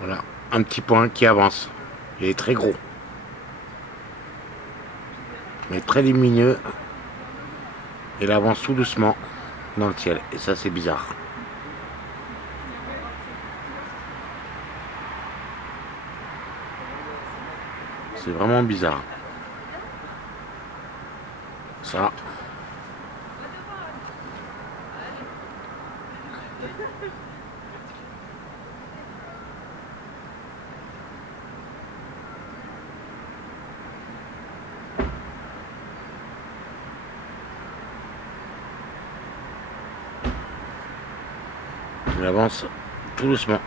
Voilà, un petit point qui avance. Il est très gros, mais très lumineux. Il avance tout doucement dans le ciel. Et ça, c'est bizarre. C'est vraiment bizarre. Ça. Il avance tout doucement.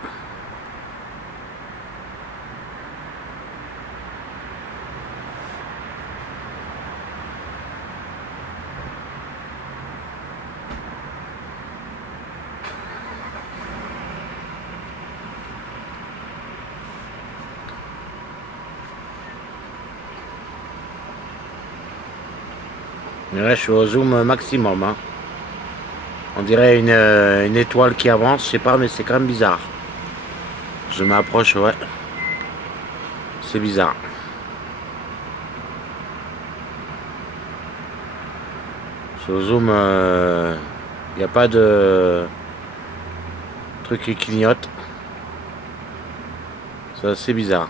Et là, je suis au zoom maximum. Hein. On dirait une étoile qui avance, je sais pas, mais c'est quand même bizarre. Je m'approche, ouais. C'est bizarre. Je suis au zoom, il n'y a pas de truc qui clignote. C'est assez bizarre.